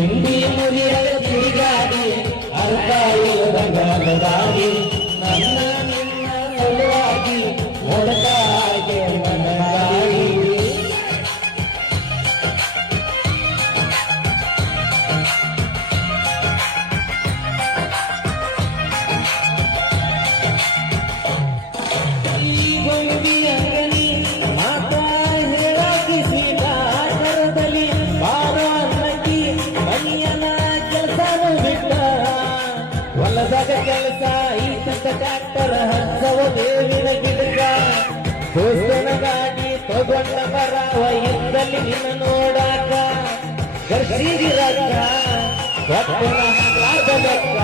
ಹಿಂಡಿ ಮುರಿಯದ ತಿರುಗಾಡಿ ಅರ್ಥ ಇಲ್ಲದಂಗಾಗಿ ನನ್ನ ನಿನ್ನ ಸಲುವಾಗಿ ಹೊಡೆದಾಗೆ ಮನಗಾಡಿ ಕೆಲಸ ಈತ ಟ್ರ್ಯಾಕ್ಟರ್ ಹಚ್ಚವ ದೇವಿನ ಗಿಡಕ ದೋಸ್ತನ ಗಾಡಿ ತಗೊಂಡ ಬರಾವ ಇದ್ದಲ್ಲಿ ನಿನ್ನ ನೋಡಾಕ ಗರ್ಸಿದಿರಕ್ಕ ಕೊಟ್ಟನ ಹಾಗಾಗದಕ್ಕ